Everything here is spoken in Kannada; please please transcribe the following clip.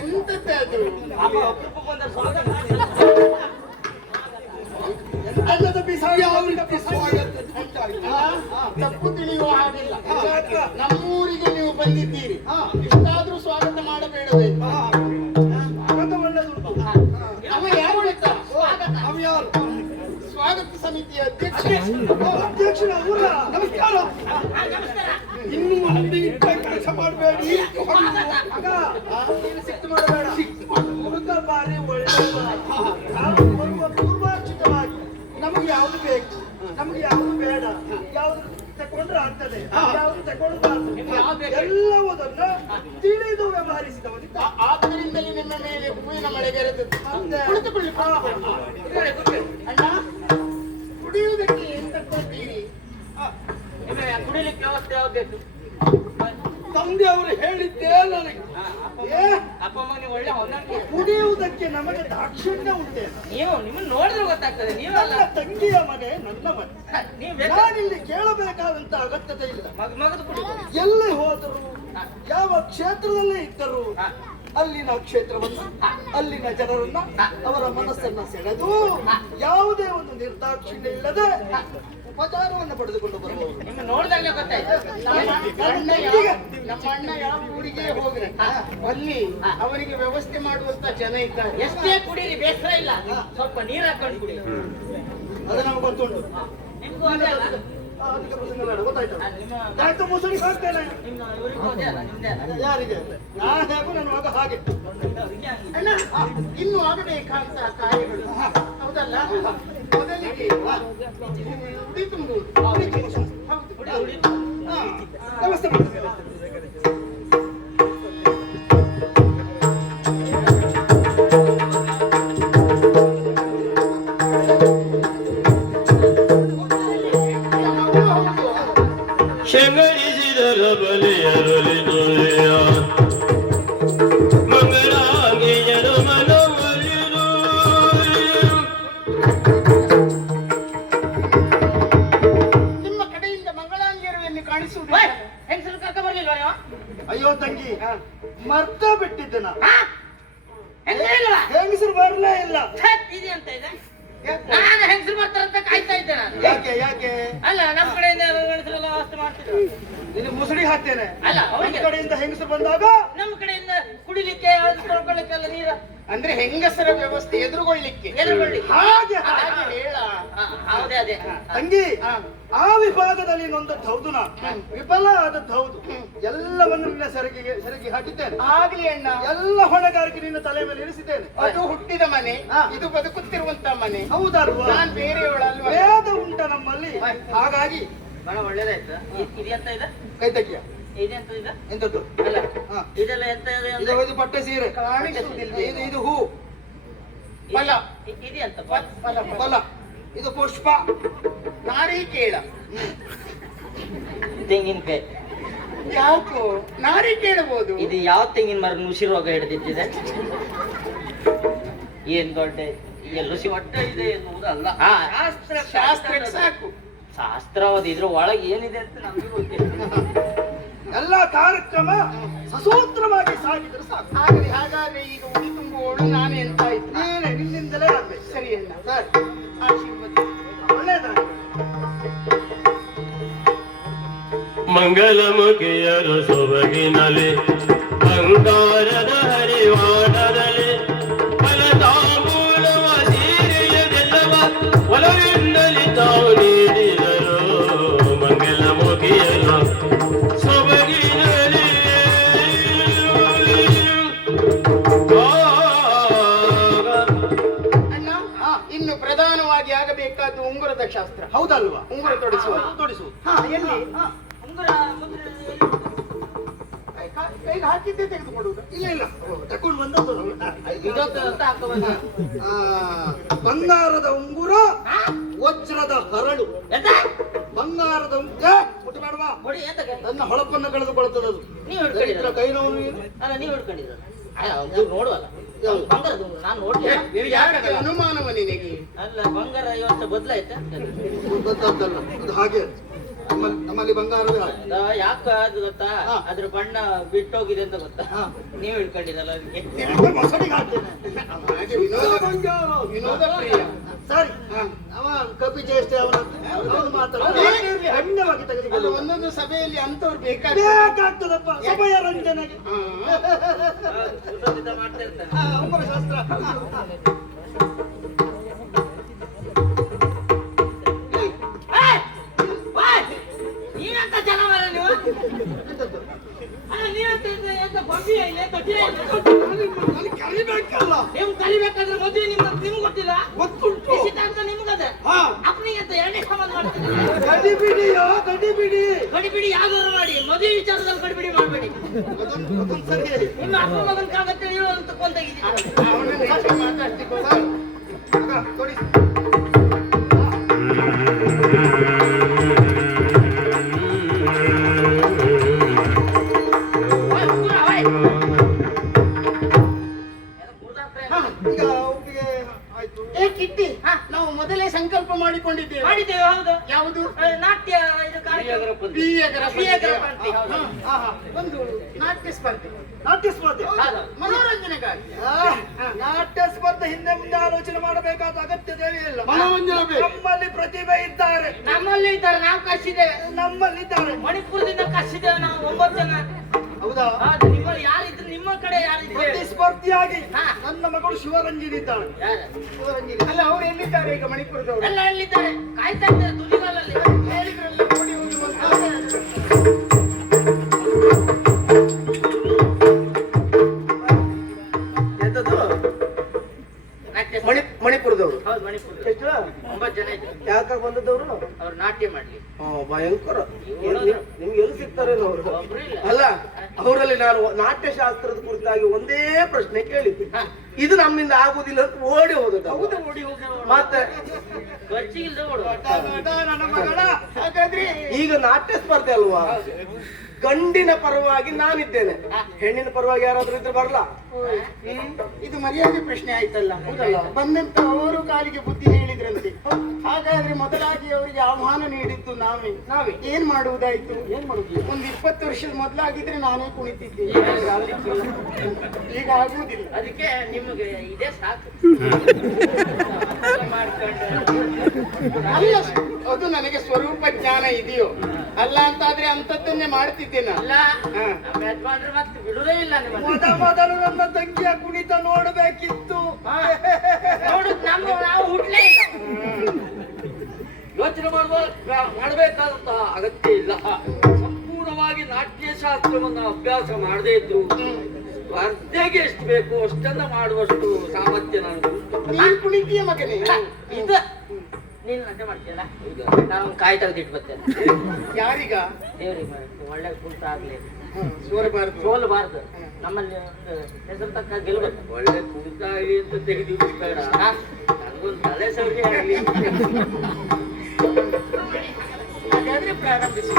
ಎಂತದ್ದು ಅಲ್ಲದ ಬಿಸಾಡಿ ತಪ್ಪು ತಿಳಿಯುವ ಹಾಗಿಲ್ಲ. ನಮ್ಮೂರಿಗೆ ನೀವು ಬಂದಿದ್ದೀರಿ, ಇಷ್ಟಾದ್ರೂ ಸ್ವಾಗತ ಮಾಡಬೇಡವೇ? ಸ್ವಾಗತ ಒಳ್ಳೆದುಂಟು. ಅವ ಯಾರು ಗೊತ್ತಾ? ಅವ ಯಾರು? ಸ್ವಾಗತ ಸಮಿತಿಯ ಅಧ್ಯಕ್ಷ. ಅಧ್ಯಕ್ಷನ ಊರ ನಮಸ್ಕಾರ. ಇನ್ನು ಅಲ್ಲಿ ಇಟ್ಟ ಕೆಲಸ ಮಾಡಬೇಡಿ. ಸಿಟ್ಟು ಮಾಡಬೇಡ. ಹುಡುಗ ಬಾರಿ ಒಳ್ಳೆಯ ನಾವು ಬರುವ ಪೂರ್ವಾರ್ಜಿತವಾಗಿ ನಮಗೆ ಯಾವುದು ಬೇಕು, ನಮಗೆ ಯಾವುದು ಬೇಡ, ಯಾವುದು ತಗೊಂಡ್ರೆ ಆಗ್ತದೆ, ಯಾವುದು ತಗೊಳ್ಬಾರ್ದು ಎಲ್ಲವುದನ್ನು ತಿಳಿದು ವ್ಯವಹರಿಸಿದವನಿದ್ದ. ಆದ್ದರಿಂದಲೇ ನಿಮ್ಮ ಮೇಲೆ ಹೂವಿನ ಮಳೆಗೆರೆದು ಕುಳಿತುಕೊಳ್ಳಿ. ಅಣ್ಣ, ಕುಡಿಯುವುದಕ್ಕೆ ಏನ್ ತಗೊಳ್ತೀರಿ? ಕುಡಿಲಿಕ್ಕೆ ವ್ಯವಸ್ಥೆ ಯಾವ್ದು? ತಂದೆ ಅವರು ಹೇಳಿದ್ದೇ ನನಗೆ. ಅಪ್ಪ ಮನೆ ಒಳ್ಳೆ ಹೊಂದಾಣಿಕೆ. ಕುಡಿಯುವುದಕ್ಕೆ ನಮಗೆ ದಾಕ್ಷಿಣ್ಯ ಉಂಟೆ. ನೀವು ನಿಮ್ಮನ್ನ ನೋಡಿದ್ರೆ ಗೊತ್ತಾಗ್ತದೆ. ನೀವಲ್ಲ ನನ್ನ ತಂಗಿಯ ಮನೆ ನನ್ನ ಮನೆ. ನೀವು ನಾನಿಲ್ಲಿ ಕೇಳಬೇಕಾದಂತ ಅಗತ್ಯತೆ ಇಲ್ಲ. ಮಗದು ಕುಡಿ. ಎಲ್ಲಿ ಹೋದರು, ಯಾವ ಕ್ಷೇತ್ರದಲ್ಲೇ ಇದ್ದರು, ಅಲ್ಲಿನ ಕ್ಷೇತ್ರವನ್ನು, ಅಲ್ಲಿನ ಜನರನ್ನ, ಅವರ ಮನಸ್ಸನ್ನ ಸೆಳೆದು ಯಾವುದೇ ಒಂದು ನಿರ್ದಾಕ್ಷಿಣ್ಯ ಇಲ್ಲದೆ ಉಪಚಾರವನ್ನು ಪಡೆದುಕೊಂಡು ಬರಬಹುದು. ನಿಮ್ಮ ನೋಡಿದಾಗಲೇ ಗೊತ್ತಾಯ್ತು. ನಮ್ಮ ಅಣ್ಣ ಯಾವ ಊರಿಗೆ ಹೋಗ್ರೆ ಅಲ್ಲಿ ಅವರಿಗೆ ವ್ಯವಸ್ಥೆ ಮಾಡುವಂತ ಜನ ಇದ್ದಾರೆ. ಎಷ್ಟೇ ಕುಡೀರಿ ಬೇಸರ ಇಲ್ಲ, ಸ್ವಲ್ಪ ನೀರು ಹಾಕೊಂಡು ಕುಡಿ. ಅದು ನಮ್ಗೆ ಗೊತ್ತುಂಟು. ನಿಮ್ಗೂ ಅದೇ ಅಲ್ಲ? ಅದಕ್ಕೆ ಪ್ರಸಂಗ ಬೇಡ, ಗೊತ್ತಾಯ್ತು. ನಿಮ್ಮ ಆಯ್ತು, ಮುಸುಳಿ ಹಾಕ್ತೇನೆ. ನಿಮ್ಮ ಇವ್ರಿಗೂ ಅದೇ ಅಲ್ಲ, ನಿಮ್ದೇ ಅಲ್ಲ? ಯಾರಿಗೆ? ನಾನು ಹೇಗೂ ನನ್ನ ಮಗ ಹಾಗೆ. ಅಣ್ಣ, ಇನ್ನು ಆಗಬೇಕಾದಂತ ಕಾರ್ಯಗಳು ಹೌದಲ್ಲ? ಮೊದಲಿಗೆ ಉಡಿ ತುಂಬುವುದು. ನಮಸ್ತೆ ಮಾಡ್ತೇನೆ. ಶಂಗರಿಸಿದರ ಬಲಿಯರಲಿ ದೊರೆಯ ಮಂಗಳಾಗಿ ಜನಮನವಲಿರು ನಿಮ್ಮ ಕಡೆಯಿಂದ ಮಂಗಳಾಂಗಿಯರು ಎಲ್ಲಿ ಕಾಣಿಸುವುದು? ಹೆಂಗಸರು ಕರ್ಕ ಬರ್ಲಿಲ್ವಾ ನೀವು? ಅಯ್ಯೋ ತಂಗಿ, ಮರ್ತ ಬಿಟ್ಟಿದ್ದೆ ನಾ. ಹೆಂಗಸರಿಲ್ವಾ? ಹೆಂಗಸರು ಬರಲೇ ಇಲ್ಲ. ಇದೆ ಅಂತ ಇದೆ. ನಾನು ಹೆಂಗಸರು ಬರ್ತಾರಂತ ಕಾಯ್ತಾ ಇದ್ದೆ ನಾನು. ಯಾಕೆ ಯಾಕೆ? ಅಲ್ಲ, ನಮ್ಮ ಕಡೆಯಿಂದ ಗಂಡಸರೆಲ್ಲ ವ್ಯವಸ್ಥೆ ಮಾಡ್ತಿದ್ರು. ಇಲ್ಲಿ ಮುಸುಳಿ ಹಾಕ್ತೇನೆ. ಅಲ್ಲ, ಅವನ ಕಡೆಯಿಂದ ಹೆಂಗಸರು ಬಂದಾಗ ನಮ್ಮ ಕಡೆಯಿಂದ ಕುಡಿಲಿಕ್ಕೆ ತೊಳ್ಕೊಳ್ಳಿಕ್ಕೆಲ್ಲ ನೀರು ಅಂದ್ರೆ ಹೆಂಗಸರ ವ್ಯವಸ್ಥೆ ಎದುರುಗೊಳ್ಳಿಕ್ಕೆ. ಎದುರುಗೊಳ್ಳಿ. ಹಾಗೆ ಹಾಗೆ ಹೇಳ. ಹೌದೇ ಅದೇ. ತಂಗಿ, ಆ ವಿಭಾಗದಲ್ಲಿ ನೊಂದದ್ದು ಹೌದು, ನಾ ವಿಫಲ ಆದದ್ದು ಹೌದು. ಎಲ್ಲವನ್ನು ನಿನ್ನ ಸೆರಗಿ ಹಾಕಿದ್ದೇನೆ. ಆಗ್ಲಿ ಅಣ್ಣ, ಎಲ್ಲ ಹೊಣೆಗಾರಿಕೆ ನಿನ್ನ ತಲೆ ಮೇಲೆ ಇರಿಸಿದ್ದೇನೆ. ಅದು ಹುಟ್ಟಿದ ಮನೆ, ಇದು ಬದುಕುತ್ತಿರುವಂತ ಮನೆ. ಹೌದಲ್ವಾ? ನಾನ್ ಬೇರೆಯವಳಲ್ವಾ? ವೇದ ಉಂಟ ನಮ್ಮಲ್ಲಿ. ಹಾಗಾಗಿ ಬಹಳ ಒಳ್ಳೇದಾಯ್ತು. ಇದೆಂತ ಇದೆ? ಕೈತಕ್ಕಿಯ ಇದೆಂತ ಇದೆ? ಎಂತದ್ದು? ಅಲ್ಲ, ಹಾ. ಇದೆಲ್ಲ ಎಂತ ಇದೆ ಅಂದ್ರೆ? ಇದು ಪಟ್ಟೆ ಸೀರೆ ಕಾಣಿಸುವುದಿಲ್ಲ. ಇದು ಹೂ. ಫಲ. ಇದೆಂತ? ಫಲ. ಇದು ಪುಷ್ಪ. ನಾರಿಕೇಳ. ತೆಂಗಿನಕಾಯಿ. ಯಾಕೋ ನಾರಿಕೇಳಬಹುದು. ಇದು ಯಾವ ತೆಂಗಿನ ಮರ ನುಸಿ ರೋಗ ಹಿಡಿದಿಟ್ಟಿದೆ? ಏನ್ ದೊಡ್ಡ ಎಲ್ಲುಸಿ ಒಟ್ಟ ಇದೆ ಎನ್ನುವುದಲ್ಲ. ಶಾಸ್ತ್ರಕ್ಕೆ ಸಾಕು. ಶಾಸ್ತ್ರ ಇದ್ರ ಒಳಗೆ ಏನಿದೆ ಅಂತ ನಮಗೆ ಗೊತ್ತಿಲ್ಲ. ಎಲ್ಲ ಕಾರ್ಯಕ್ರಮ ಸಸೂತ್ರವಾಗಿ ಸಾಗಿದ್ರೆ ಸಾಕು. ಹಾಗಾದ್ರೆ ಈಗ ಉಡಿ ತುಂಬುವವಳು ನಾನೇ ಅಂತ ಆಯ್ತು. ನೀನೆ ನಿನ್ನಿಂದಲೇ ಆಗ್ಬೇಕು. ಸರಿ ಅಣ್ಣ, ಸರಿ, ಆಶೀರ್ವಾದ. ಒಳ್ಳೇದಾಗಿ. ಮಂಗಲಮುಖಿಯರು ಸೊಬಗಿನಲಿ ಬಂಗಾರದ ಹರಿವಾಣದಲ್ಲಿ ಫಲತಾಂಬೂಲವ ಸೀರೆಯದೆಲ್ಲವ ಒಲವಿನಲ್ಲಿ ತಾವು ನೀಡಿದರು. ಮಂಗಲಮುಖಿಯರು ಸೊಬಗಿನಲಿ ಅಣ್ಣ, ಇನ್ನು ಪ್ರಧಾನವಾಗಿ ಆಗಬೇಕಾದ್ದು ಉಂಗುರದ ಶಾಸ್ತ್ರ. ಹೌದಲ್ವಾ? ಉಂಗುರ ತೊಡಿಸುವುದು. ತೊಡಿಸುವುದು. ಹಾ, ಎಲ್ಲಿ? ಉಂಗುರ ಮುದ್ರೆ ಕೈಗೆ ಹಾಕಿದ್ದೆ ತೆಗೆದುಕೊಡುವುದು. ಇಲ್ಲ ಇಲ್ಲ, ತಕೊಂಡು ಬಂದದ್ದು ನಾವು. ಇದೊಂದು ಅಂತ ಹಾಕೋಬಾರ್ದು. ಬಂಗಾರದ ಉಂಗುರ, ವಜ್ರದ ಹರಳು. ಎಂತ? ಬಂಗಾರದ ಉಂಗುರ ಮುಟ್ಟಬೇಡವಾ? ಕೊಡಿ, ಎಂತಕ್ಕೆ? ನನ್ನ ಹೊಳಪನ್ನು ಕಳೆದುಕೊಳ್ಳುತ್ತದೆ ಅದು. ನೀವು ಹಿಡ್ಕೊಂಡಿದ್ದೀರ? ಕೈ ನೋವು ನೀನು. ಅಲ್ಲ, ನೀವು ಹಿಡ್ಕೊಂಡಿದ್ದೀರ? ಅದು ನೋಡುವಲ್ಲ. ಬಂಗಾರದ ಉಂಗುರ ನಾನು ನೋಡ್ತೀನಿ. ಯಾಕೆ ಅನುಮಾನವ ನಿನಗೆ? ಅಲ್ಲ, ಬಂಗಾರ ಇವತ್ತು ಬದಲಾಯ್ತಾ? ಗೊತ್ತಾಗ್ತಲ್ಲ, ಅದು ಹಾಗೆ. ನಮ್ಮಲ್ಲಿ ಬಂಗಾರವೇ ಹಾಗೆ. ಯಾಕ ಅದು ಗೊತ್ತಾ? ಹಾ. ಅದ್ರ ಬಣ್ಣ ಬಿಟ್ಟೋಗಿದೆ ಅಂತ ಗೊತ್ತಾ? ಹಾ. ನೀವ್ ಹಿಡ್ಕೊಂಡಿದ್ದಲ್ಲ ಅದಕ್ಕೆ. ತಿರುಗಿ ಮೊಸರಿಗೆ ಹಾಕ್ತೇನೆ. ಹಾಗೆ ವಿನೋದ ಪ್ರಿಯ. ಸರಿ ಅವ ಕಪಿ ಚೇಷ್ಟೆ ಅವನು ಮಾತಾಡ ಧನ್ಯವಾಗಿ ಅಲ್ಲ, ತೆಗೆದುಕೊಳ್ಳು. ಒಂದೊಂದು ಸಭೆಯಲ್ಲಿ ಅಂತವ್ರು ಬೇಕಾಗ್ತದಪ್ಪ ಸಮಯ ರಂಜನೆಗೆ ಸುಸಜ್ಜಿತ ಮಾಡ್ತಾ ಇರ್ತಾರೆ. ಅಂಬರ ಶಾಸ್ತ್ರ. ನೀವೆಂತ ಜನ ಮಾರ್ರೆ ನೀವು? ಅಲ್ಲ, ನೀವೆಂತ ಎಂತ ಬಬ್ಬಿ ಇಲ್ಲ, ಕಠಿಣ ಇಲ್ಲ? ನಾನು ಕರಿಬೇಕಲ್ಲ. ನೀವು ಕಲಿಬೇಕಾದ್ರೆ ಮದುವೆ ನಿಮ್ಗೆ ಗೊತ್ತಿಲ್ಲ? ಗೊತ್ತುಂಟು. ನಿಶ್ಚಿತಾರ್ಥ ನಿಮ್ಗದೆ. ಹಾ. ಅಪ್ಪನಿಗೆ ಅಂತ ಎರಡನೇ ಸಂಬಂಧ ಮಾಡ್ತಿದ್ದೀರಿ. ಗಡಿಬಿಡಿಯೋ ಗಡಿಬಿಡಿ. ಗಡಿಬಿಡಿ ಯಾವ್ದಾದ್ರು ಮಾಡಿ, ಮದುವೆ ವಿಚಾರದಲ್ಲಿ ಗಡಿಬಿಡಿ ಮಾಡಬೇಡಿ. ಅದೊಂದು ಸರಿ. ನಿಮ್ಮ ಅಪ್ಪ ಮಗನ ಕಾಗತ್ತೆ ನೀವು ಅಂತ ಕೊಂತಾಗಿದ್ದೀರಿ. ಅವನನ್ನು ಹೆಚ್ಚು ಮಾತಾಡ್ತಿಕೋ. ಕೊಡಿ. ಈಗ ಒಪ್ಪಿಗೆ ಆಯ್ತು. ಏ ಕಿಟ್ಟಿ, ನಾವು ಮೊದಲೇ ಸಂಕಲ್ಪ ಮಾಡಿಕೊಂಡಿದ್ದೇವೆ. ಮಾಡಿದ್ದೇವೆ, ಹೌದು. ಯಾವುದು? ನಾಟ್ಯ ಇದು ಕಾರ್ಯಕ್ರಮ. ಬಿಎಗರ ಬಿಎಗರ ಪಂಕ್ತಿ, ಹೌದು. ಒಂದು ನಾಟ್ಯ ಸ್ಪರ್ಧೆ, ನಾಟ್ಯ ಸ್ಪರ್ಧೆ. ಹೌದು. ಮನೋರಂಜನೆಗಾಗಿ. ನಾಟ್ಯ ಸ್ಪರ್ಧೆ ಹಿಂದೆ ಮುಂದೆ ಆಲೋಚನೆ ಮಾಡಬೇಕಾದ ಅಗತ್ಯತೆಯೇ ಇಲ್ಲ. ಮನೋರಂಜನೆ ಬೇಕು. ನಮ್ಮಲ್ಲಿ ಪ್ರತಿಭೆ ಇದ್ದಾರೆ. ನಮ್ಮಲ್ಲಿ ಇದ್ದಾರೆ, ನಾವು ಕಳಿಸಿದ್ದೇವೆ. ನಮ್ಮಲ್ಲಿದ್ದಾರೆ. ಮಣಿಪುರದಿಂದ ಕಳಿಸಿದ್ದೇವೆ ನಾವು 9 ಜನ. ಹೌದಾ? ಹೌದು. ನಿಮ್ಮಲ್ಲಿ ಯಾರಿದ್ರು, ನಿಮ್ಮ ಕಡೆ ಯಾರಿದ್ರೆ? ಪ್ರತಿಸ್ಪರ್ಧಿಯಾಗಿ ಹಾ. ನನ್ನ ಮಗಳು ಶಿವರಂಜಿನಿ ಇದ್ದಾಳೆ. ಶಿವರಂಜಿನಿ. ಅಲ್ಲ, ಅವ್ರು ಎಲ್ಲಿದ್ದಾರೆ ಈಗ ಮಣಿಪುರದವರು? ಎಲ್ಲ ಎಲ್ಲಿದ್ದಾರೆ? ಕಾಯ್ತಾ ಇದ್ದಾರೆ ತುದಿಗಾಲಲ್ಲಿ. ಹೇಳಿದ್ರಲ್ಲ ನೋಡಿ ಹೋಗುವ ಅಂತ. ಎಂತದ್ದು? ನಾಟ್ಯ ಮಣಿಪುರದವರು. ಹೌದು, ಮಣಿಪುರ. ಎಷ್ಟು? 9 ಜನ ಇದ್ರು. ಯಾಕೆ ಬಂದದವರು? ಅವ್ರು ನಾಟ್ಯ ಮಾಡ್ಲಿ. ಭಯಂಕರ. ನಿಮ್ಗೆ ಎಲ್ಲಿ ಸಿಗ್ತಾರೇನೋ ಅವರು? ಒಬ್ರು ಇಲ್ಲ. ಅಲ್ಲ, ಅವರಲ್ಲಿ ನಾನು ನಾಟ್ಯಶಾಸ್ತ್ರದ ಕುರಿತಾಗಿ ಒಂದೇ ಪ್ರಶ್ನೆ ಕೇಳಿದ್ದೆ. ಇದು ನಮ್ಮಿಂದ ಆಗುದಿಲ್ಲ ಅಂತ ಓಡಿ ಹೋದದ್ದು. ಹೌದು, ಓಡಿ ಹೋಗಿ. ಮತ್ತೆ ಖರ್ಚಿಗಿಲ್ದ ಓಡುವ. ನನ್ನ ಮಗಳ ಹಾಗಾದ್ರೆ ಈಗ ನಾಟ್ಯ ಸ್ಪರ್ಧೆ ಅಲ್ವಾ? ಗಂಡಿನ ಪರವಾಗಿ ನಾನಿದ್ದೇನೆ, ಹೆಣ್ಣಿನ ಪರವಾಗಿ ಯಾರಾದ್ರೂ ಇದ್ರೆ ಬರ್ಲಾ? ಇದು ಮರ್ಯಾದೆ ಪ್ರಶ್ನೆ ಆಯ್ತಲ್ಲ. ಹೌದಲ್ಲ? ಬಂದಂತ ಅವರು ಕಾಲಿಗೆ ಬುದ್ಧಿ ಹೇಳಿದ್ರಂತೆ. ಹಾಗಾದ್ರೆ ಮೊದಲಾಗಿ ಅವರಿಗೆ ಆಹ್ವಾನ ನೀಡಿದ್ದು ನಾವೇ ಏನ್ ಮಾಡುವುದಾಯ್ತು? ಏನ್ ಮಾಡುದು? ಒಂದು 20 ವರ್ಷದ ಮೊದಲಾಗಿದ್ರೆ ನಾನೇ ಕುಣಿತಿದ್ದೆ. ಈಗ ಆಗುವುದಿಲ್ಲ. ಅದಕ್ಕೆ ನಿಮಗೆ ಇದೇ ಸಾಕು. ಅಲ್ಲ, ಅದು ನನಗೆ ಸ್ವರೂಪ ಜ್ಞಾನ ಇದೆಯೋ ಅಲ್ಲ ಅಂತಾದ್ರೆ ಅಂತದ್ದನ್ನೇ ಮಾಡ್ತಿದ್ದೇನೆ. ಅಲ್ಲ, ನಮ್ಮ ಯಜಮಾನ್ರು ಮತ್ತೆ ಬಿಡುದೇ ಇಲ್ಲ ನಿಮ್ಮನ್ನು. ಮೊದಲು ನನ್ನ ತಂಗಿಯ ಕುಣಿತ ನೋಡಬೇಕಿತ್ತು. ನೋಡು, ನಾವು ಹುಟ್ಲೇ ಇಲ್ಲ. ಯೋಚನೆ ಮಾಡಬೇಕಾದಂತಹ ಅಗತ್ಯ ಇಲ್ಲ. ಸಂಪೂರ್ಣವಾಗಿ ನಾಟ್ಯಶಾಸ್ತ್ರವನ್ನು ಅಭ್ಯಾಸ ಮಾಡದೇ ಇದ್ದು ಸ್ಪರ್ಧೆಗೆ ಎಷ್ಟು ಬೇಕು ಅಷ್ಟನ್ನ ಮಾಡುವಷ್ಟು ಸಾಮರ್ಥ್ಯ ನನಗುಂಟು. ನೀನು ಕುಣಿತೀಯ ಮಗನೇ. ಇದು ನೀನು ನಾಟ್ಯ ಮಾಡ್ತೀಯಲ್ಲ, ನಾನು ಕಾಯಿ ತೆಗೆದಿಟ್ಟು ಬರ್ತೇನೆ. ಯಾರೀಗ? ದೇವ್ರಿಗೆ ಮಾಡ್ತೀನಿ, ಒಳ್ಳೆ ಕುಂತ ಆಗ್ಲಿ, ಸೋರಬಾರದು. ಸೋಲಬಾರ್ದು. ನಮ್ಮಲ್ಲಿ ಒಂದು ಹೆಸರು ತಕ್ಕ ಗೆಲ್ಬೇಕು. ಒಳ್ಳೆ ಕುಂತಾಗಿ ಅಂತ ತೆಗೆದು ಬೇಡ, ನನಗೊಂದು ತಲೆ ಸೌರಿ ಆಗಲಿ. ಹಾಗಾದ್ರೆ ಪ್ರಾರಂಭಿಸಿ.